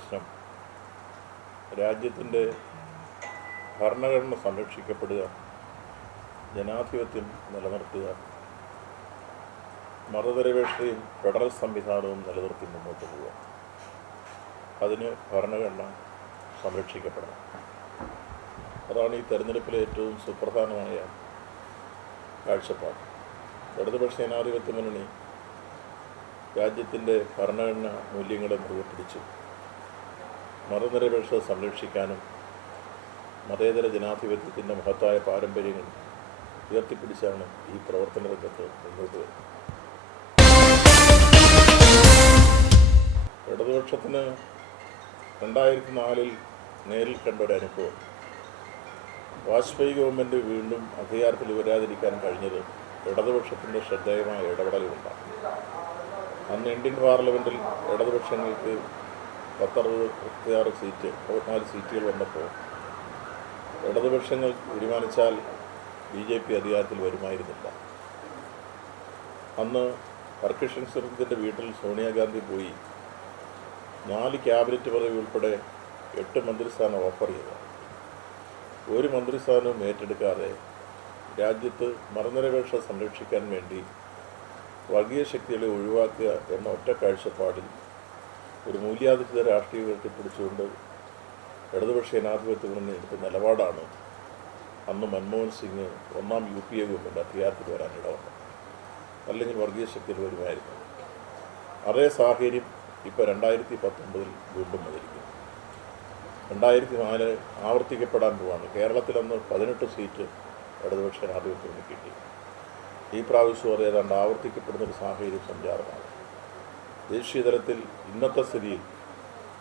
പ്രശ്നം. രാജ്യത്തിന്റെ ഭരണഘടന സംരക്ഷിക്കപ്പെടുക ജനാധിപത്യം നിലനിർത്തുക മതനിരപേക്ഷതയും ഫെഡറൽ സംവിധാനവും നിലനിർത്തി മുന്നോട്ട് പോവുക. അതിന് ഭരണഘടന സംരക്ഷിക്കപ്പെടണം. അതാണ് ഈ തെരഞ്ഞെടുപ്പിലെ ഏറ്റവും സുപ്രധാനമായ കാഴ്ചപ്പാട്. ഇടതുപക്ഷ ജനാധിപത്യ മുന്നണി രാജ്യത്തിന്റെ ഭരണഘടനാ മൂല്യങ്ങളെ മുറുകെ പിടിച്ചു മതനിരപേക്ഷത സംരക്ഷിക്കാനും മതേതര ജനാധിപത്യത്തിന്റെ മഹത്തായ പാരമ്പര്യങ്ങൾ ഉയർത്തിപ്പിടിച്ചാണ് ഈ പ്രവർത്തന രംഗത്ത് മുന്നോട്ട് വരുന്നത്. ഇടതുപക്ഷത്തിന് രണ്ടായിരത്തി നാലിൽ നേരിൽ കണ്ട ഒരു അനുഭവം. വാജ്പേയി ഗവൺമെന്റ് വീണ്ടും അധികാരത്തിൽ വരാതിരിക്കാൻ കഴിഞ്ഞത് ഇടതുപക്ഷത്തിന്റെ ശ്രദ്ധേയമായ ഇടപെടലുകൊണ്ടാണ്. അന്ന് ഇന്ത്യൻ പാർലമെന്റിൽ ഇടതുപക്ഷങ്ങൾക്ക് പത്തറുപത് മുപ്പത്തിയാറ് സീറ്റ് അറുപത്തിനാല് സീറ്റുകൾ വന്നപ്പോൾ ഇടതുപക്ഷങ്ങൾ തീരുമാനിച്ചാൽ ബി ജെ പി അധികാരത്തിൽ വരുമായിരുന്നില്ല. അന്ന് ഹർകിഷൻ സിംഗിന്റെ വീട്ടിൽ സോണിയാഗാന്ധി പോയി നാല് ക്യാബിനറ്റ് പദവി ഉൾപ്പെടെ എട്ട് മന്ത്രിസ്ഥാനം ഓഫർ ചെയ്തു. ഒരു മന്ത്രിസ്ഥാനവും ഏറ്റെടുക്കാതെ രാജ്യത്ത് മറുനിരപേക്ഷ സംരക്ഷിക്കാൻ വേണ്ടി വർഗീയ ശക്തികളെ ഒഴിവാക്കുക എന്ന ഒറ്റ കാഴ്ചപ്പാടിൽ ഒരു മൂല്യാധിഷ്ഠിത രാഷ്ട്രീയം ഉയർത്തിപ്പിടിച്ചുകൊണ്ട് ഇടതുപക്ഷ ജനാധിപത്യ എടുത്ത നിലപാടാണ് അന്ന് മൻമോഹൻ സിംഗ് ഒന്നാം യു പി എ ഗവൺമെന്റ് അധികാരത്തിൽ വരാൻ ഇടവന്നത്. അല്ലെങ്കിൽ വർഗീയ ശക്തിയിൽ വരുമായിരുന്നു അതേ സാഹചര്യം ഇപ്പോൾ രണ്ടായിരത്തി പത്തൊമ്പതിൽ വീണ്ടും വന്നിരിക്കുന്നു. രണ്ടായിരത്തി നാല് ആവർത്തിക്കപ്പെടാൻ പോവാണ്. കേരളത്തിൽ അന്ന് പതിനെട്ട് സീറ്റ് ഇടതുപക്ഷ ജനാധിപത്യത്തിന് കിട്ടി. ഈ പ്രാവശ്യം അത് ഏതാണ്ട് ആവർത്തിക്കപ്പെടുന്ന സാഹചര്യം സംജാതമാണ് ദേശീയ തലത്തിൽ ഇന്നത്തെ സ്ഥിതിയിൽ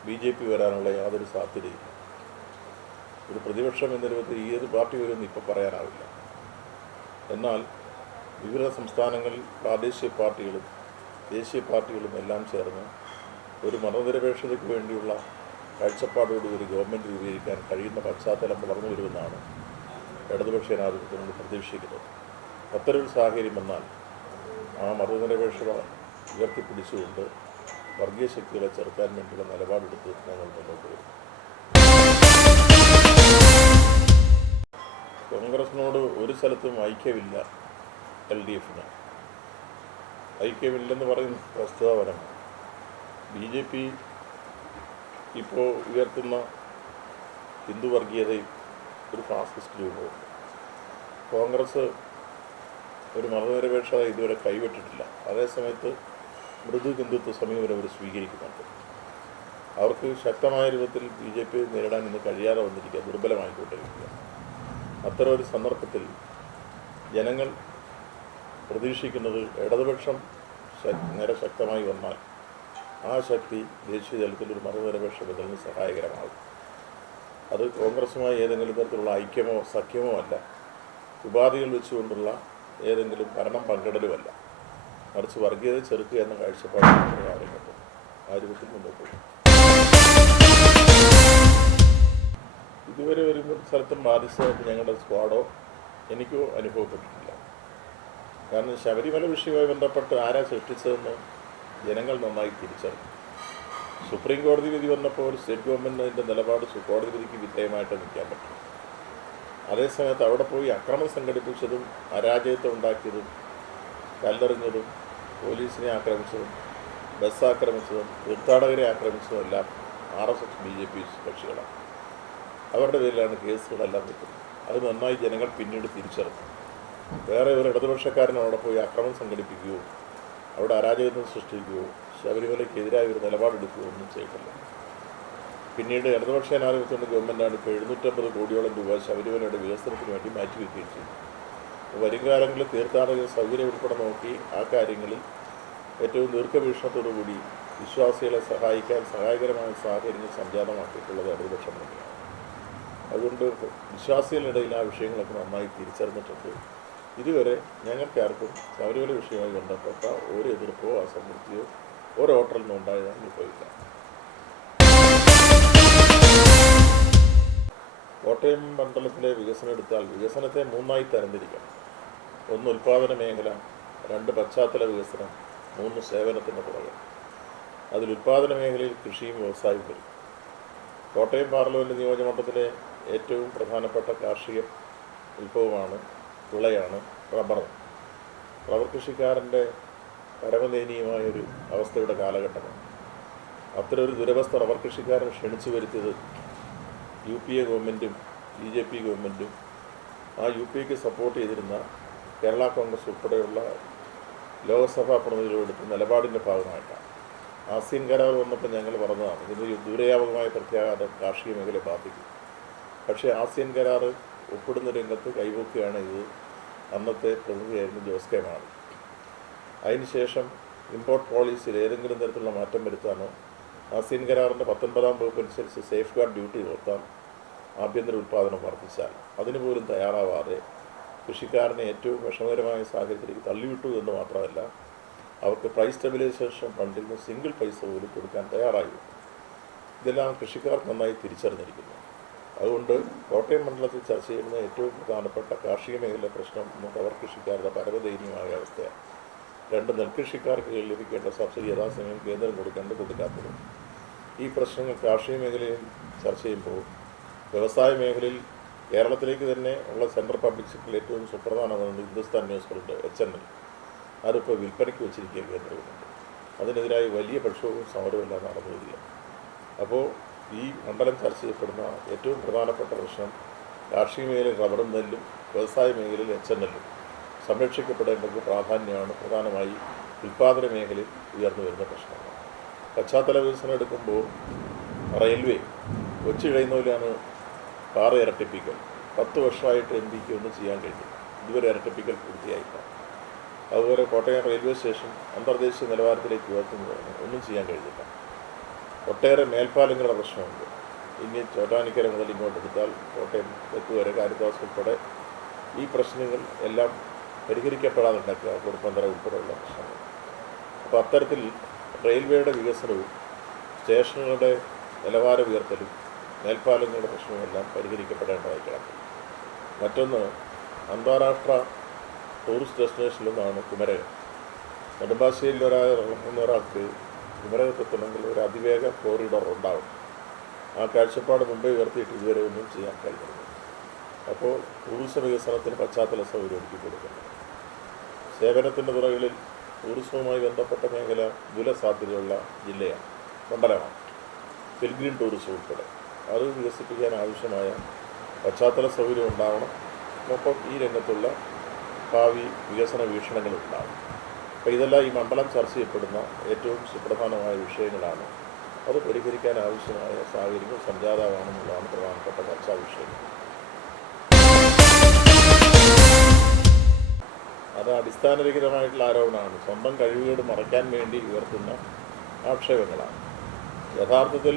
ബി ജെ പി വരാനുള്ള യാതൊരു സാധ്യതയും ഒരു പ്രതിപക്ഷം എന്ന രൂപത്തിൽ ഏത് പാർട്ടി വരുമെന്ന് ഇപ്പോൾ പറയാനാവില്ല. എന്നാൽ വിവിധ സംസ്ഥാനങ്ങളിൽ പ്രാദേശിക പാർട്ടികളും ദേശീയ പാർട്ടികളും എല്ലാം ചേർന്ന് ഒരു മതനിരപേക്ഷതയ്ക്ക് വേണ്ടിയുള്ള കാഴ്ചപ്പാടോടുകൂടി ഒരു ഗവൺമെന്റ് രൂപീകരിക്കാൻ കഴിയുന്ന പശ്ചാത്തലം വളർന്നു വരുമെന്നാണ് ഇടതുപക്ഷ ജനാധിപത്യങ്ങൾ പ്രതീക്ഷിക്കുന്നത്. അത്തരമൊരു സാഹചര്യം വന്നാൽ ആ മതനിരപേക്ഷത ഉയർത്തിപ്പിടിച്ചുകൊണ്ട് വർഗീയ ശക്തികളെ ചെറുക്കാൻ വേണ്ടിയുള്ള നിലപാടെടുത്ത് ഞങ്ങൾ മുന്നോട്ട് വരും. കോൺഗ്രസിനോട് ഒരു സ്ഥലത്തും ഐക്യമില്ല എൽ ഡി എഫിന്. ഐക്യമില്ലെന്ന് പറയുന്ന പ്രസ്താവനം ബി ജെ പി ഇപ്പോൾ ഉയർത്തുന്ന ഹിന്ദു വർഗീയതയും ഒരു ഫാസിസ്റ്റ് രൂപവും. കോൺഗ്രസ് ഒരു മതനിരപേക്ഷത ഇതുവരെ കൈവിട്ടിട്ടില്ല. അതേസമയത്ത് മൃദു ഹിന്ദുത്വ സമീപനം അവർ സ്വീകരിക്കുന്നുണ്ട്. അവർക്ക് ശക്തമായ രൂപത്തിൽ ബി ജെ പി നേരിടാൻ ഇന്ന് കഴിയാതെ വന്നിരിക്കുക ദുർബലമായിക്കൊണ്ടിരിക്കുക. അത്തരം ഒരു സന്ദർഭത്തിൽ ജനങ്ങൾ പ്രതീക്ഷിക്കുന്നത് ഇടതുപക്ഷം നേരെ ശക്തമായി വന്നാൽ ആ ശക്തി ദേശീയ തലത്തിൽ ഒരു മതനിരപേക്ഷ ബദലിന് സഹായകരമാകും. അത് കോൺഗ്രസുമായി ഏതെങ്കിലും തരത്തിലുള്ള ഐക്യമോ സഖ്യമോ അല്ല. ഉപാധികൾ വെച്ചുകൊണ്ടുള്ള ഏതെങ്കിലും ഭരണം പങ്കിടലുമല്ല. മറിച്ച് വർഗീയത ചെറുക്കുക എന്ന കാഴ്ചപ്പാട് രംഗത്ത് ആ രൂപത്തിൽ മുന്നോട്ട് പോകും ഇതുവരെ ഒരു സ്ഥലത്തും ബാധിച്ചതായിട്ട് ഞങ്ങളുടെ സ്ക്വാഡോ എനിക്കോ അനുഭവപ്പെട്ടിട്ടില്ല. കാരണം ശബരിമല വിഷയവുമായി ബന്ധപ്പെട്ട് ആരാ സൃഷ്ടിച്ചതെന്ന് ജനങ്ങൾ നന്നായി തിരിച്ചറിഞ്ഞു. സുപ്രീം കോടതി വിധി വന്നപ്പോൾ സ്റ്റേറ്റ് ഗവൺമെന്റിന്റെ നിലപാട് കോടതി വിധിക്ക് വിധേയമായിട്ട് നിൽക്കാൻ പറ്റും. അതേസമയത്ത് അവിടെ പോയി അക്രമം സംഘടിപ്പിച്ചതും അരാജയത്വം ഉണ്ടാക്കിയതും കല്ലെറിഞ്ഞതും പോലീസിനെ ആക്രമിച്ചതും ബസ് ആക്രമിച്ചതും തീർത്ഥാടകരെ ആക്രമിച്ചതും എല്ലാം R S S B J P കക്ഷികളാണ്. അവരുടെ പേരിലാണ് കേസുകളെല്ലാം നിൽക്കുന്നത് അത് നന്നായി ജനങ്ങൾ പിന്നീട് തിരിച്ചറിഞ്ഞു. വേറെ ഒരു ഇടതുപക്ഷക്കാരൻ അവിടെ പോയി അക്രമം സംഘടിപ്പിക്കുകയോ അവിടെ അരാജകത്വം സൃഷ്ടിക്കുകയോ ശബരിമലയ്ക്കെതിരായ ഒരു നിലപാടെടുക്കുകയോ ഒന്നും ചെയ്തിട്ടില്ല. പിന്നീട് ഇടതുപക്ഷ ജനാധിപത്യത്തിന്റെ ഗവൺമെന്റാണ് ഇപ്പോൾ എഴുന്നൂറ്റമ്പത് കോടിയോളം രൂപ ശബരിമലയുടെ വികസനത്തിന് വേണ്ടി മാറ്റിവെക്കുകയും ചെയ്തു. വരും കാലങ്ങളിൽ തീർത്ഥാടക സൗകര്യം ഉൾപ്പെടെ നോക്കി ആ കാര്യങ്ങളിൽ ഏറ്റവും ദീർഘവീക്ഷണത്തോടു കൂടി വിശ്വാസികളെ സഹായിക്കാൻ സഹായകരമായ സാഹചര്യങ്ങൾ സംജാതമാക്കിയിട്ടുള്ളത് ഇടതുപക്ഷം തന്നെയാണ്. അതുകൊണ്ട് വിശ്വാസികളുടെ ആ വിഷയങ്ങളൊക്കെ നന്നായി തിരിച്ചറിഞ്ഞിട്ടുണ്ട്. ഇതുവരെ ഞങ്ങൾക്കാർക്കും ശബരിമല വിഷയമായി ബന്ധപ്പെട്ട ഒരു എതിർപ്പോ അസംതൃപ്തിയോ ഒരു ഹോട്ടലിനും ഉണ്ടായതാണ് അനുഭവില്ല കോട്ടയം മണ്ഡലത്തിലെ വികസനം എടുത്താൽ വികസനത്തെ മൂന്നായി തരംതിരിക്കണം ഒന്ന് ഉൽപ്പാദന മേഖല രണ്ട് പശ്ചാത്തല വികസനം മൂന്ന് സേവനത്തിന്റെ പുറകെ അതിൽ ഉൽപ്പാദന മേഖലയിൽ കൃഷിയും വ്യവസായവും വരും. കോട്ടയം പാർലമെന്റ് നിയോജകമണ്ഡലത്തിലെ ഏറ്റവും പ്രധാനപ്പെട്ട കാർഷിക ഉത്ഭവമാണ് വിളയാണ് റബ്ബർ. റബ്ബർ കൃഷിക്കാരന്റെ പരമദയനീയമായൊരു അവസ്ഥയുടെ കാലഘട്ടമാണ്. അത്തരം ഒരു ദുരവസ്ഥ റബ്ബർ കൃഷിക്കാരൻ ക്ഷണിച്ചു വരുത്തിയത് യു പി എ ഗവൺമെന്റും ബി ജെ പി ഗവൺമെന്റും ആ യു പി എക്ക് സപ്പോർട്ട് ചെയ്തിരുന്ന കേരള കോൺഗ്രസ് ഉൾപ്പെടെയുള്ള ലോക്സഭാ പ്രതിനിധികളെടുത്ത നിലപാടിന്റെ ഭാഗമായിട്ടാണ്. ആസിയൻ കരാർ വന്നപ്പോൾ ഞങ്ങൾ പറഞ്ഞതാണ് ഇതിനൊരു ദൂരയാപകമായ പ്രത്യാഘാതം കാർഷിക മേഖലയെ ബാധിക്കും. പക്ഷേ ആസിയൻ കരാർ ഒപ്പിടുന്ന രംഗത്ത് കൈവക്കുകയാണ് ഇത്. അന്നത്തെ പ്രതിനിധിയായിരുന്നു ജോസ് കെ മാണി. അതിനുശേഷം ഇമ്പോർട്ട് പോളിസിയിൽ ഏതെങ്കിലും തരത്തിലുള്ള മാറ്റം വരുത്താനോ ആസിയൻ കരാറിന്റെ പത്തൊൻപതാം വകുപ്പ് അനുസരിച്ച് സേഫ് ഗാർഡ് ഡ്യൂട്ടി നിർത്താൻ ആഭ്യന്തര ഉൽപ്പാദനം വർദ്ധിച്ചാൽ അതിനുപോലും തയ്യാറാവാതെ കൃഷിക്കാരനെ ഏറ്റവും വിഷമകരമായ സാഹചര്യത്തിലേക്ക് തള്ളിവിട്ടു എന്ന് മാത്രമല്ല അവർക്ക് പ്രൈസ് സ്റ്റെബിലൈസേഷൻ ഫണ്ടിൽ നിന്ന് സിംഗിൾ പൈസ പോലും കൊടുക്കാൻ തയ്യാറായി. ഇതെല്ലാം കൃഷിക്കാർ നന്നായി തിരിച്ചറിഞ്ഞിരിക്കുന്നു. അതുകൊണ്ട് കോട്ടയം മണ്ഡലത്തിൽ ചർച്ച ചെയ്യുന്ന ഏറ്റവും പ്രധാനപ്പെട്ട കാർഷിക മേഖല പ്രശ്നം റബ്ബർ കൃഷിക്കാരുടെ പരമദയനീയമായ അവസ്ഥയാണ്. രണ്ട് നെൽകൃഷിക്കാർക്ക് ലഭിക്കേണ്ട സബ്സിഡി യഥാസമയം കേന്ദ്രം കൊടുക്കേണ്ട കൊടുക്കാത്തത്. ഈ പ്രശ്നങ്ങൾ കാർഷിക മേഖലയിൽ ചർച്ച ചെയ്യുമ്പോൾ വ്യവസായ മേഖലയിൽ കേരളത്തിലേക്ക് തന്നെ ഉള്ള സെൻട്രൽ പബ്ലിക് ഏറ്റവും സുപ്രധാനമാണ് Hindustan newsprint H N L. അതിപ്പോൾ വിൽപ്പനയ്ക്ക് വെച്ചിരിക്കുക കേന്ദ്ര ഗവൺമെന്റ് അതിനെതിരായി വലിയ പ്രക്ഷോഭവും സമരവും എല്ലാം നടന്നു വരിക അപ്പോൾ ഈ മണ്ഡലം ചർച്ച ചെയ്യപ്പെടുന്ന ഏറ്റവും പ്രധാനപ്പെട്ട പ്രശ്നം കാർഷിക മേഖലയിൽ റബ്ബറും നെല്ലും വ്യവസായ മേഖലയിൽ എച്ച് എൻ എല്ലും സംരക്ഷിക്കപ്പെടേണ്ടത് പ്രാധാന്യമാണ്. പ്രധാനമായി ഉൽപ്പാദന മേഖലയിൽ ഉയർന്നു വരുന്ന പ്രശ്നങ്ങൾ പശ്ചാത്തല വികസനം എടുക്കുമ്പോൾ റെയിൽവേ കൊച്ചി കഴിയുന്നതിലാണ് പാറ ഇരട്ടിപ്പിക്കൽ പത്ത് വർഷമായിട്ട് എം പിക്ക് ഒന്നും ചെയ്യാൻ കഴിഞ്ഞില്ല. ഇതുവരെ ഇരട്ടിപ്പിക്കൽ പൂർത്തിയായില്ല അതുപോലെ കോട്ടയം റെയിൽവേ സ്റ്റേഷൻ അന്തർദേശീയ നിലവാരത്തിലേക്ക് ഉയർത്തുന്നതാണ് ഒന്നും ചെയ്യാൻ കഴിഞ്ഞില്ല. ഒട്ടേറെ മേൽപ്പാലങ്ങളുടെ പ്രശ്നമുണ്ട്. ഇനി ചോറ്റാനിക്കര മുതൽ ഇങ്ങോട്ട് എടുത്താൽ കോട്ടയം തെക്ക് വരെ കാരിദാസ് ഉൾപ്പെടെ ഈ പ്രശ്നങ്ങൾ എല്ലാം പരിഹരിക്കപ്പെടാതെ ഉണ്ടാക്കുക കുടുംബന്തര ഉൾപ്പെടെയുള്ള പ്രശ്നങ്ങൾ. അപ്പോൾ അത്തരത്തിൽ റെയിൽവേയുടെ വികസനവും സ്റ്റേഷനുകളുടെ നിലവാരം ഉയർത്തലും മേൽപ്പാലങ്ങളുടെ പ്രശ്നമെല്ലാം പരിഹരിക്കപ്പെടേണ്ടതായി കിടക്കും മറ്റൊന്ന് അന്താരാഷ്ട്ര ടൂറിസ്റ്റ് ഡെസ്റ്റിനേഷനിലൊന്നാണ് കുമരകം. നെടുമ്പാശ്ശേരിയിൽ ഒരാൾ ഇറങ്ങുന്ന ഒരാൾക്ക് കുമരകത്തെത്തണമെങ്കിൽ ഒരു അതിവേഗ കോറിഡോർ ഉണ്ടാവും ആ കാഴ്ചപ്പാട് മുമ്പേ ഉയർത്തിയിട്ട് ഇതുവരെ ഒന്നും ചെയ്യാൻ കഴിഞ്ഞിരുന്നു അപ്പോൾ ടൂറിസം വികസനത്തിന് പശ്ചാത്തല സൗകര്യം ഒരുക്കി കൊടുക്കുന്നു സേവനത്തിന്റെ തുറകളിൽ ടൂറിസവുമായി ബന്ധപ്പെട്ട മേഖല വില സാധ്യതയുള്ള ജില്ലയാണ് മണ്ഡലമാണ്. പിൽഗ്രീൻ ടൂറിസം ഉൾപ്പെടെ. അത് വികസിപ്പിക്കാൻ ആവശ്യമായ പശ്ചാത്തല സൗകര്യം ഉണ്ടാവണം. ഒപ്പം ഈ രംഗത്തുള്ള ഭാവി വികസന വീക്ഷണങ്ങൾ ഉണ്ടാകും അപ്പോൾ ഇതെല്ലാം ഈ മണ്ഡലം ചർച്ച ചെയ്യപ്പെടുന്ന ഏറ്റവും സുപ്രധാനമായ വിഷയങ്ങളാണ്. അത് പരിഹരിക്കാൻ ആവശ്യമായ സാഹചര്യങ്ങൾ സംജാതാവാണെന്നുള്ളതാണ് പ്രധാനപ്പെട്ട ചർച്ചാ വിഷയം. അത് അടിസ്ഥാനരഹിതമായിട്ടുള്ള ആരോപണമാണ്. സ്വന്തം കഴിവുകേട് മറയ്ക്കാൻ വേണ്ടി ഉയർത്തുന്ന ആക്ഷേപങ്ങളാണ്. യഥാർത്ഥത്തിൽ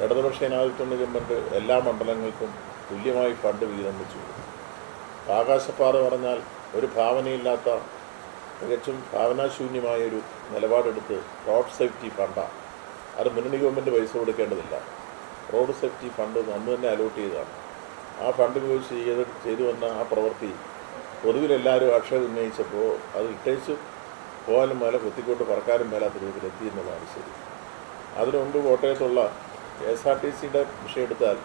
ഇടതുപക്ഷ ജനാധിപത്യ ഗവൺമെന്റ് എല്ലാ മണ്ഡലങ്ങൾക്കും തുല്യമായി ഫണ്ട് വിഹിതം വെച്ചു. കൊടുക്കും. ആകാശപ്പാത പറഞ്ഞാൽ ഒരു ഭാവനയില്ലാത്ത തികച്ചും ഭാവനാശൂന്യമായൊരു നിലപാടെടുത്ത് റോഡ് സേഫ്റ്റി ഫണ്ടാണ് അത് മുന്നണി ഗവൺമെന്റ് പൈസ കൊടുക്കേണ്ടതില്ല. റോഡ് സേഫ്റ്റി ഫണ്ട് അന്ന് തന്നെ അലോട്ട് ചെയ്തതാണ്. ആ ഫണ്ട് ഉപയോഗിച്ച് ചെയ്ത് ചെയ്തു വന്ന ആ പ്രവൃത്തി പൊതുവിലെല്ലാവരും ആക്ഷേപം ഉന്നയിച്ചപ്പോൾ അത് ഇട്ടേച്ച് പോകാനും മേലെ കുത്തിക്കോട്ട് പറക്കാനും മേലാത്ത രൂപത്തിൽ എത്തി എന്നുള്ളതാണ് ശരി. അതിനുമുമ്പ് കോട്ടയത്തുള്ള കെ എസ് ആർ ടി സിയുടെ വിഷയം എടുത്താൽ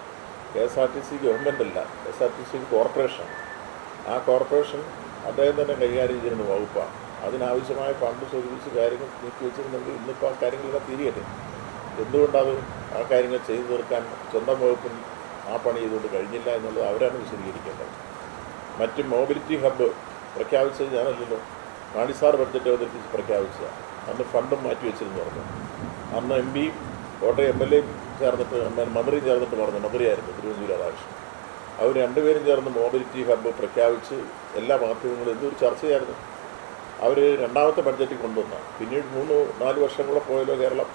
K S R T C government അല്ല K S R T C corporation. ആ കോർപ്പറേഷൻ അദ്ദേഹം തന്നെ കൈകാര്യം ചെയ്യുന്ന വകുപ്പാണ്. അതിനാവശ്യമായ ഫണ്ട് സ്വരൂപിച്ച് കാര്യങ്ങൾ നീക്കി വെച്ചിരുന്നെങ്കിൽ ഇന്നിപ്പോൾ ആ കാര്യങ്ങളൊക്കെ തീരുകയല്ലേ? എന്തുകൊണ്ടത് ആ കാര്യങ്ങൾ ചെയ്തു തീർക്കാൻ സ്വന്തം വകുപ്പിൽ ആ പണി ചെയ്തുകൊണ്ട് കഴിഞ്ഞില്ല എന്നുള്ളത് അവരാണ് വിശദീകരിക്കേണ്ടത്. മറ്റ് മൊബിലിറ്റി ഹബ്ബ് പ്രഖ്യാപിച്ചത് ഞാനല്ലല്ലോ. മാണിസാർ ബഡ്ജറ്റ് അവതരിപ്പിച്ച് പ്രഖ്യാപിച്ചതാണ്. അന്ന് ഫണ്ടും മാറ്റി വെച്ചിരുന്നു പറഞ്ഞു. അന്ന് M P Kottayam M L എയും ചേർന്നിട്ട് മന്ത്രിയും ചേർന്നിട്ട് പറഞ്ഞു മന്ത്രിയായിരുന്നു തിരുവഞ്ചൂർ രാധാകൃഷ്ണൻ അവർ രണ്ടുപേരും ചേർന്ന് മൊബിലിറ്റി ഹബ്ബ് പ്രഖ്യാപിച്ച് എല്ലാ മാധ്യമങ്ങളും എന്തൊരു ചർച്ചയായിരുന്നു. അവർ രണ്ടാമത്തെ ബഡ്ജറ്റിൽ കൊണ്ടുവന്ന പിന്നീട് മൂന്ന് നാല് വർഷം കൂടെ പോയല്ലോ കേരളം.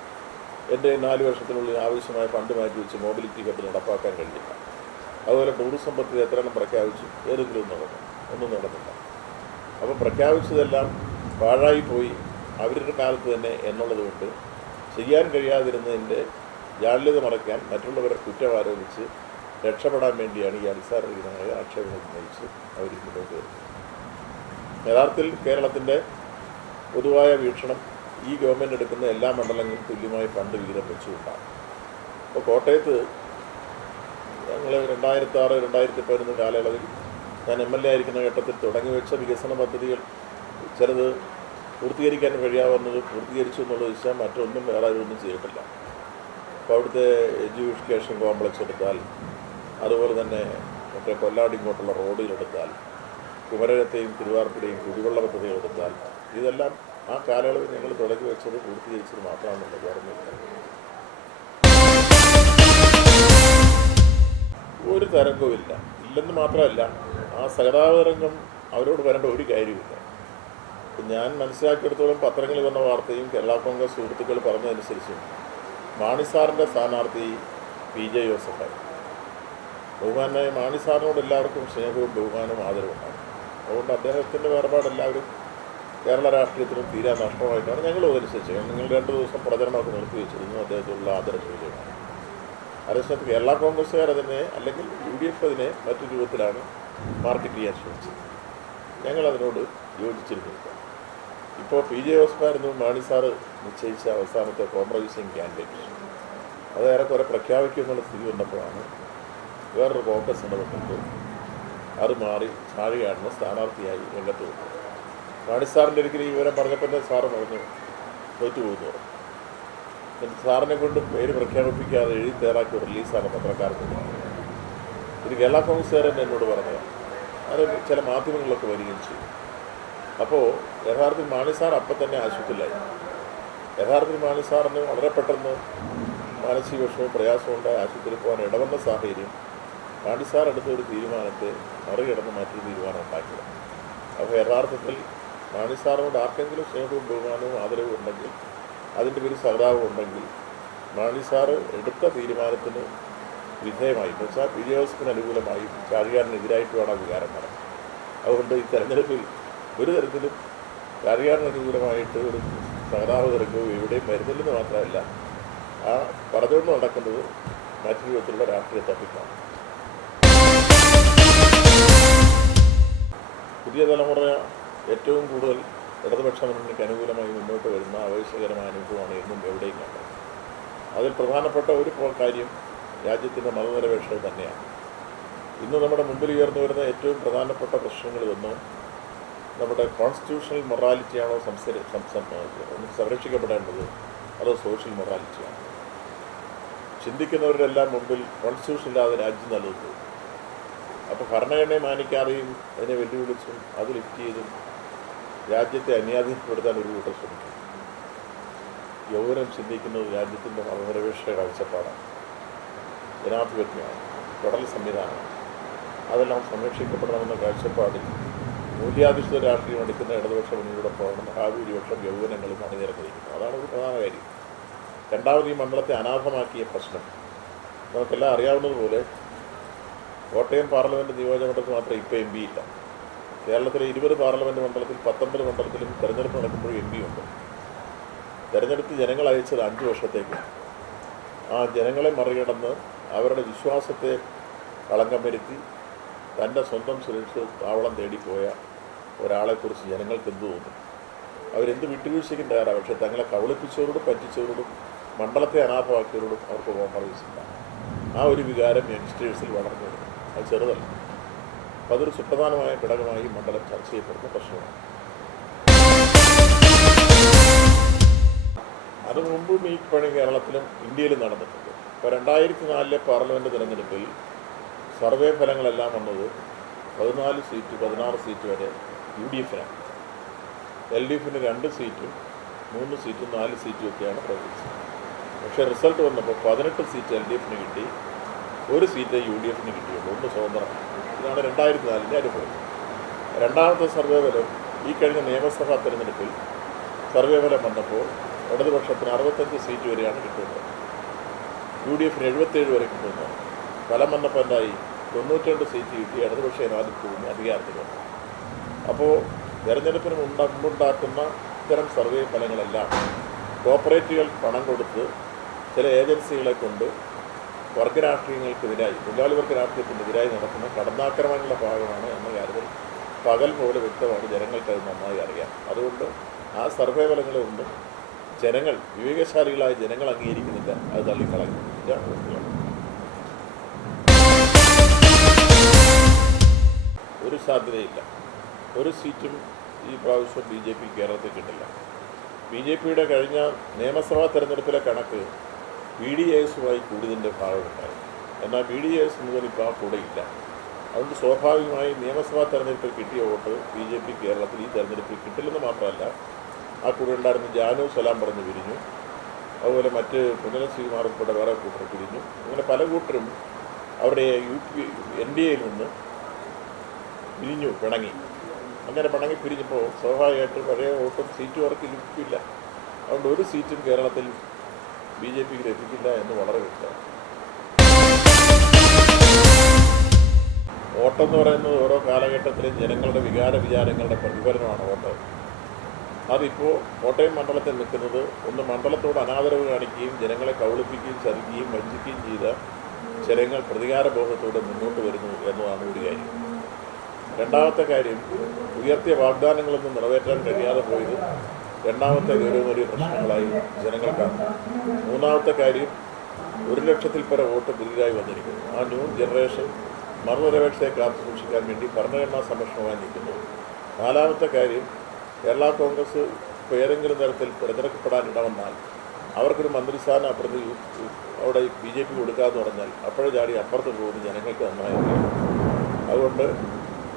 എന്റെ നാല് വർഷത്തിനുള്ളിൽ ആവശ്യമായ ഫണ്ട് മാറ്റി വെച്ച് മൊബിലിറ്റി ഹബ്ബ് നടപ്പാക്കാൻ കഴിഞ്ഞില്ല. അതുപോലെ ടൂറിസം പദ്ധതി എത്രയെണ്ണം പ്രഖ്യാപിച്ചു ഏതെങ്കിലും നടന്നു? ഒന്നും നടന്നില്ല. അപ്പോൾ പ്രഖ്യാപിച്ചതെല്ലാം പാഴായി പോയി. അവരുടെ കാലത്ത് തന്നെ എന്നുള്ളത് കൊണ്ട് ചെയ്യാൻ കഴിയാതിരുന്നതിന്റെ ജാള്യത മറയ്ക്കാൻ മറ്റുള്ളവരെ കുറ്റം ആരോപിച്ച് രക്ഷപ്പെടാൻ വേണ്ടിയാണ് ഈ അടിസ്ഥാനരഹിതമായ ആക്ഷേപങ്ങൾ ഉന്നയിച്ച് അവർ മുന്നോട്ട് വരുന്നത് യഥാർത്ഥത്തിൽ കേരളത്തിന്റെ പൊതുവായ വീക്ഷണം ഈ ഗവൺമെന്റ് എടുക്കുന്ന എല്ലാ മണ്ഡലങ്ങളും തുല്യമായി ഫണ്ട് വിഹിതം വെച്ചുകൊണ്ടാണ്. അപ്പോൾ കോട്ടയത്ത് ഞങ്ങൾ രണ്ടായിരത്തി ആറ് രണ്ടായിരത്തി പതിനൊന്ന് കാലയളവിൽ ഞാൻ എം എൽ എ ആയിരിക്കുന്ന ഘട്ടത്തിൽ തുടങ്ങി വെച്ച വികസന പദ്ധതികൾ ചിലത് പൂർത്തീകരിക്കാൻ കഴിയാവുന്നത് പൂർത്തീകരിച്ചു എന്നുള്ളത് വെച്ചാൽ മറ്റൊന്നും വേറെ ഒന്നും ചെയ്തിട്ടില്ല. അപ്പോൾ അവിടുത്തെ എഡ്യൂക്കേഷൻ കോംപ്ലക്സ് എടുത്താൽ അതുപോലെ തന്നെ മറ്റേ കൊല്ലാടിങ്ങോട്ടുള്ള റോഡുകളെടുത്താൽ കുമരകത്തെയും തിരുവാർപ്പിടെയും കുടിവെള്ള പദ്ധതികൾ എടുത്താൽ ഇതെല്ലാം ആ കാലയളവിൽ ഞങ്ങൾ തുടങ്ങി വെച്ചത് പൂർത്തീകരിച്ചത് മാത്രമാണ് ഓർമ്മയില്ല. ഒരു തരംഗവുമില്ല ഇല്ലെന്ന് മാത്രമല്ല ആ സഹതാപതരംഗം അവരോട് വരേണ്ട ഒരു കാര്യമില്ല ഞാൻ മനസ്സിലാക്കിയെടുത്തോളം പത്രങ്ങളിൽ വന്ന വാർത്തയും കേരള കോൺഗ്രസ് സുഹൃത്തുക്കൾ പറഞ്ഞതനുസരിച്ചും മാണി സാറിന്റെ സ്ഥാനാർത്ഥി പി ജെ ജോസഫായി. ബഹുമാനായ മാണിസാറിനോട് എല്ലാവർക്കും സ്നേഹവും ബഹുമാനവും ആദരവുമാണ്. അതുകൊണ്ട് അദ്ദേഹത്തിന്റെ വേർപാട് എല്ലാവരും കേരള രാഷ്ട്രീയത്തിനും തീരാ നഷ്ടമായിട്ടാണ് ഞങ്ങൾ അതനുസരിച്ച് നിങ്ങൾ രണ്ട് ദിവസം പ്രചരണമൊക്കെ നിർത്തിവെച്ചിരുന്നു ആദര ആദരസൂചകമാണ്. അതേസമയത്ത് കേരള കോൺഗ്രസ്സുകാർ അതിനെ അല്ലെങ്കിൽ യു ഡി എഫ് അതിനെ മറ്റു രൂപത്തിലാണ് മാർക്കറ്റ് ചെയ്യാൻ ശ്രമിച്ചത്. ഞങ്ങളതിനോട് യോജിച്ചിരുന്നില്ല. ഇപ്പോൾ പി ജെ ഓസ്മായിരുന്നു മാണി സാറ് നിശ്ചയിച്ച അവസാനത്തെ കോംപ്രമൈസിങ് ക്യാൻഡിഡേറ്റ് അത് ഏറെക്കുറെ പ്രഖ്യാപിക്കുമെന്നുള്ള സ്ഥിതി വന്നപ്പോഴാണ് വേറൊരു കോൺഗ്രസ് ഇടപെട്ടിട്ട് അത് മാറി ചാഴിയാടിന് സ്ഥാനാർത്ഥിയായി രംഗത്ത് വന്നു. റാണി സാറിന്റെ ഒരിക്കലും ഈ വിവരം പറഞ്ഞപ്പോൾ സാറ് പറഞ്ഞു തോറ്റുപോകുന്നു പറഞ്ഞു. സാറിനെ കൊണ്ട് പേര് പ്രഖ്യാപിപ്പിക്കാതെ എഴുതി തയ്യാറാക്കി റിലീസാണ് പത്രക്കാർക്ക് ഇത് കേരള കോൺഗ്രസ്സുകാരൻ എന്നോട് പറഞ്ഞത് അത് ചില മാധ്യമങ്ങളിലൊക്കെ വരികയും ചെയ്യും അപ്പോൾ യഥാർത്ഥത്തിൽ മാണി സാർ അപ്പം തന്നെ ആശുപത്രിയിലായി. യഥാർത്ഥത്തിൽ മാണി സാറിന് വളരെ പെട്ടെന്ന് മാനസിക വിഷമവും പ്രയാസവും ഉണ്ടായി ആശുപത്രിയിൽ പോകാൻ ഇടവന്ന സാഹചര്യം മാണി സാർ എടുത്ത ഒരു തീരുമാനത്തെ മറികടന്ന് മറ്റൊരു തീരുമാനം ഉണ്ടാക്കിയത്. അപ്പോൾ യഥാർത്ഥത്തിൽ മാണി സാറിനോട് ആർക്കെങ്കിലും സ്നേഹവും ബഹുമാനവും ആദരവും ഉണ്ടെങ്കിൽ അതിന്റെ ഒരു സഹതാപം ഉണ്ടെങ്കിൽ മാണി സാർ എടുത്ത തീരുമാനത്തിന് വിധേയമായി എന്ന് വെച്ചാൽ വിജയോസിന് അനുകൂലമായി ചാഴികാരനെതിരായിട്ടുമാണ് വികാരം വരാൻ അതുകൊണ്ട് ഈ തെരഞ്ഞെടുപ്പിൽ ഒരു തരത്തിലും ചാഴികാരന് ഒരു സഹതാപ തിരക്കവും എവിടെയും വരുന്നില്ലെന്ന് മാത്രമല്ല ആ പറഞ്ഞുകൊണ്ട് നടക്കുന്നത് മറ്റൊരു വിധത്തിലുള്ള രാഷ്ട്രീയ തട്ടിപ്പാണ്. പുതിയ തലമുറ ഏറ്റവും കൂടുതൽ ഇടതുപക്ഷ മുന്നണിക്ക് അനുകൂലമായി മുന്നോട്ട് വരുന്ന ആവേശകരമായ അനുഭവമാണ് എന്നും എവിടെയും കണ്ടത്. അതിൽ പ്രധാനപ്പെട്ട ഒരു കാര്യം രാജ്യത്തിന്റെ മതനിരപേക്ഷത തന്നെയാണ്. ഇന്ന് നമ്മുടെ മുമ്പിൽ ഉയർന്നു വരുന്ന ഏറ്റവും പ്രധാനപ്പെട്ട പ്രശ്നങ്ങളിലൊന്ന് നമ്മുടെ കോൺസ്റ്റിറ്റ്യൂഷണൽ മൊറാലിറ്റിയാണോ സംസര സംസം സംരക്ഷിക്കപ്പെടേണ്ടത്? അതോ സോഷ്യൽ മൊറാലിറ്റിയാണോ ചിന്തിക്കുന്നവരെല്ലാം മുമ്പിൽ കോൺസ്റ്റിറ്റ്യൂഷൻ ഇല്ലാതെ രാജ്യം നൽകുന്നു. അപ്പോൾ ഭരണഘടനയെ മാനിക്കാതെയും അതിനെ വെല്ലുവിളിച്ചും അത് ലിഫ്റ്റ് ചെയ്തും രാജ്യത്തെ അന്യാധീനപ്പെടുത്താൻ ഒരു കൂട്ടം ശ്രമിക്കും യൗവനം ചിന്തിക്കുന്നത് രാജ്യത്തിന്റെ മതനിരപേക്ഷ കാഴ്ചപ്പാടാണ്. ജനാധിപത്യമാണ്. കടൽ സംവിധാനമാണ്. അതെല്ലാം സംരക്ഷിക്കപ്പെടണമെന്ന കാഴ്ചപ്പാടിൽ മൂല്യാധിഷ്ഠിത രാഷ്ട്രീയം എടുക്കുന്ന ഇടതുപക്ഷ മുന്നിലൂടെപ്പോഴാണ് മഹാഭൂരിപക്ഷം യൗവനങ്ങളും അണിനിരന്നിരിക്കുന്നത് അതാണ് ഒരു പ്രധാന കാര്യം. രണ്ടാമത് ഈ മണ്ഡലത്തെ അനാഥമാക്കിയ പ്രശ്നം. നമുക്കെല്ലാം അറിയാവുന്നതുപോലെ കോട്ടയം പാർലമെന്റ് നിയോജകമണ്ഡലത്തിൽ മാത്രം ഇപ്പോൾ എം പി ഇല്ല. കേരളത്തിലെ ഇരുപത് പാർലമെന്റ് മണ്ഡലത്തിൽ പത്തൊമ്പത് മണ്ഡലത്തിലും തെരഞ്ഞെടുപ്പ് നടക്കുമ്പോഴും എം പി ഉണ്ട്. തെരഞ്ഞെടുത്ത് ജനങ്ങൾ അയച്ചത് അഞ്ച് വർഷത്തേക്ക് ആ ജനങ്ങളെ മറികടന്ന് അവരുടെ വിശ്വാസത്തെ കളങ്കം വരുത്തി തന്റെ സ്വന്തം സുരക്ഷിത താവളം തേടിപ്പോയ ഒരാളെക്കുറിച്ച് ജനങ്ങൾക്ക് എന്ത് തോന്നും? അവരെന്ത് വിട്ടുവീഴ്ചയ്ക്കും തയ്യാറാണ് പക്ഷേ തങ്ങളെ കവളിപ്പിച്ചവരോടും പറ്റിച്ചവരോടും മണ്ഡലത്തെ അനാഥമാക്കിയവരോടും അവർക്ക് കോംപ്രമൈസ് ഇല്ല ആ ഒരു വികാരം യങ്സ്റ്റേഴ്സിൽ വളർന്നു വരുന്നു അത് ചെറുതല്ല. അപ്പോൾ അതൊരു സുപ്രധാനമായ ഘടകമായി മണ്ഡലം ചർച്ച ചെയ്യപ്പെടുന്ന പ്രശ്നമാണ്. അത് മുമ്പും ഈ പണി കേരളത്തിലും ഇന്ത്യയിലും നടന്നിട്ടുണ്ട്. ഇപ്പോൾ രണ്ടായിരത്തി നാലിലെ പാർലമെന്റ് തിരഞ്ഞെടുപ്പിൽ സർവേ ഫലങ്ങളെല്ലാം വന്നത് പതിനാല് സീറ്റ് പതിനാറ് സീറ്റ് വരെ യു ഡി എഫിനാണ് എൽ ഡി എഫിന് രണ്ട് സീറ്റും മൂന്ന് സീറ്റും നാല് സീറ്റും ഒക്കെയാണ് പ്രതീക്ഷിച്ചത്. പക്ഷേ റിസൾട്ട് വന്നപ്പോൾ പതിനെട്ട് സീറ്റ് എൽ ഡി എഫിന് കിട്ടി ഒരു സീറ്റ് യു ഡി എഫിന് കിട്ടിയുള്ളൂ ഒന്ന് സ്വതന്ത്രമാണ്. ഇതാണ് രണ്ടായിരത്തി നാലിന്റെ അനുഭവം. രണ്ടാമത്തെ സർവേ ഫലം ഈ കഴിഞ്ഞ നിയമസഭാ തെരഞ്ഞെടുപ്പിൽ സർവേ ഫലം വന്നപ്പോൾ ഇടതുപക്ഷത്തിന് അറുപത്തഞ്ച് സീറ്റ് വരെയാണ് കിട്ടുന്നത് യു ഡി എഫിന് എഴുപത്തേഴ് വരെ കിട്ടുന്നത്. ഫലം വന്നപ്പോൾ എന്തായി? തൊണ്ണൂറ്റി രണ്ട് സീറ്റ് കിട്ടി ഇടതുപക്ഷ ജനാധിപത്യത്തിന് അധികാരത്തിൽ വന്നു. അപ്പോൾ തെരഞ്ഞെടുപ്പിന് മുമ്പുണ്ടാക്കുന്ന ഇത്തരം സർവേ ഫലങ്ങളെല്ലാം കോപ്പറേറ്റുകൾ പണം കൊടുത്ത് ചില ഏജൻസികളെ കൊണ്ട് വർഗരാഷ്ട്രീയങ്ങൾക്കെതിരായി തൊഴിലാളി വർഗ രാഷ്ട്രീയത്തിനെതിരായി നടക്കുന്ന കടന്നാക്രമണങ്ങളുടെ ഭാഗമാണ് എന്ന കാര്യത്തിൽ പകൽ പോലെ വ്യക്തമാണ് ജനങ്ങൾക്ക് അത് നന്നായി അറിയാം. അതുകൊണ്ട് ആ സർവേ ഫലങ്ങളെ ഒന്നും ജനങ്ങൾ വിവേകശാലികളായ ജനങ്ങൾ അംഗീകരിക്കുന്നില്ല. അത് തള്ളിക്കളയുന്നില്ല ഒരു സാധ്യതയില്ല. ഒരു സീറ്റും ഈ പ്രാവശ്യം ബി ജെ പി കേരളത്തിൽ കിട്ടില്ല ബി ജെ പിയുടെ കഴിഞ്ഞ നിയമസഭാ തെരഞ്ഞെടുപ്പിലെ കണക്ക് ബി ഡി എസുമായി കൂടിയതിന്റെ ഭാഗമുണ്ടായി. എന്നാൽ ബി ഡി എസ് മുതൽ ഇപ്പോൾ ആ കൂടെയില്ല. അതുകൊണ്ട് സ്വാഭാവികമായി നിയമസഭാ തെരഞ്ഞെടുപ്പിൽ കിട്ടിയ വോട്ട് ബി ജെ പി കേരളത്തിൽ ഈ തെരഞ്ഞെടുപ്പിൽ കിട്ടില്ലെന്ന് മാത്രമല്ല ആ കൂടെ ഉണ്ടായിരുന്ന ജാനു സലാം പറഞ്ഞ് പിരിഞ്ഞു അതുപോലെ മറ്റ് പുനരശ്രീമാർ ഉൾപ്പെടെ വേറെ കൂട്ടർ പിരിഞ്ഞു. അങ്ങനെ പല കൂട്ടരും അവരുടെ യു പി എൻ ഡി എയിൽ നിന്ന് പിരിഞ്ഞു പിണങ്ങി. അങ്ങനെ മടങ്ങി പിരിഞ്ഞപ്പോൾ സ്വാഭാവികമായിട്ടും പഴയ വോട്ടും സീറ്റും അവർക്ക് ലഭിക്കില്ല. അതുകൊണ്ട് ഒരു സീറ്റും കേരളത്തിൽ ബി ജെ പിക്ക് ലഭിക്കില്ല എന്ന് വളരെ വ്യക്തമാണ്. വോട്ടെന്ന് പറയുന്നത് ഓരോ കാലഘട്ടത്തിലും ജനങ്ങളുടെ വികാര വിചാരങ്ങളുടെ പ്രതിഫലനമാണ് വോട്ട്. അതിപ്പോൾ കോട്ടയം മണ്ഡലത്തിൽ നിൽക്കുന്നത് ഒന്ന് മണ്ഡലത്തോട് അനാദരവ് കാണിക്കുകയും ജനങ്ങളെ കൗളിപ്പിക്കുകയും ചതിക്കുകയും വഞ്ചിക്കുകയും ചെയ്ത ജനങ്ങൾ പ്രതികാരബോധത്തോടെ മുന്നോട്ട് വരുന്നു എന്നതാണ് ഒരു കാര്യം. രണ്ടാമത്തെ കാര്യം ഉയർത്തിയ വാഗ്ദാനങ്ങളൊന്നും നിറവേറ്റാൻ കഴിയാതെ പോയത് രണ്ടാമത്തെ ഗൗരവമേറിയ പ്രശ്നങ്ങളായി ജനങ്ങൾ കാണുന്നു. മൂന്നാമത്തെ കാര്യം ഒരു ലക്ഷത്തിൽ പര വോട്ട് പുതിയതായി വന്നിരിക്കുന്നു. ആ ന്യൂ ജനറേഷൻ മറുനിരപേക്ഷയെ കാത്തു സൂക്ഷിക്കാൻ വേണ്ടി ഭരണഘടനാ സംരക്ഷണമായി നിൽക്കുന്നു. നാലാമത്തെ കാര്യം കേരള കോൺഗ്രസ് ഇപ്പോൾ ഏതെങ്കിലും തരത്തിൽ തിരഞ്ഞെടുക്കപ്പെടാൻ അവർക്കൊരു മന്ത്രിസ്ഥാനം അപ്പുറത്ത് അവിടെ ബി ജെ പി കൊടുക്കാമെന്ന് പറഞ്ഞാൽ അപ്പോഴേ ചാടി അപ്പുറത്ത് പോകുന്ന ജനങ്ങൾക്ക് നന്നായിരിക്കും. അതുകൊണ്ട്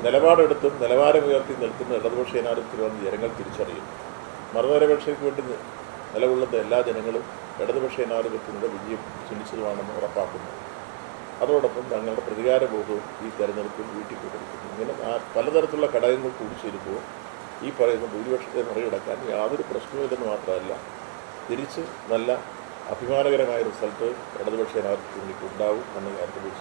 നിലപാടെടുത്തും നിലവാരമുയർത്തി നിൽക്കുന്ന ഇടതുപക്ഷ ജനാധിപത്യത്തിൽ വന്ന് ജനങ്ങൾ തിരിച്ചറിയും. മതനിരപേക്ഷയ്ക്ക് വേണ്ടി നിലകൊള്ളുന്ന എല്ലാ ജനങ്ങളും ഇടതുപക്ഷ ജനാധിപത്യത്തിന്റെ വിജയം ചിന്തിച്ചതുമാണെന്ന് ഉറപ്പാക്കുന്നു. അതോടൊപ്പം തങ്ങളുടെ പ്രതികാരബോധവും ഈ തെരഞ്ഞെടുപ്പിൽ വീട്ടിക്കൊണ്ടിരിക്കുന്നു. ഇങ്ങനെ ആ പലതരത്തിലുള്ള ഘടകങ്ങൾ കൂടിച്ചേരുമ്പോൾ ഈ പറയുന്ന ഭൂരിപക്ഷത്തെ മറികടക്കാൻ യാതൊരു പ്രശ്നവുമില്ലെന്ന് മാത്രമല്ല തിരിച്ച് നല്ല അഭിമാനകരമായ റിസൾട്ട് ഇടതുപക്ഷ ജനാധിപത്യത്തിലേക്ക് ഉണ്ടാവും എന്ന കാര്യത്തിൽ ഒരു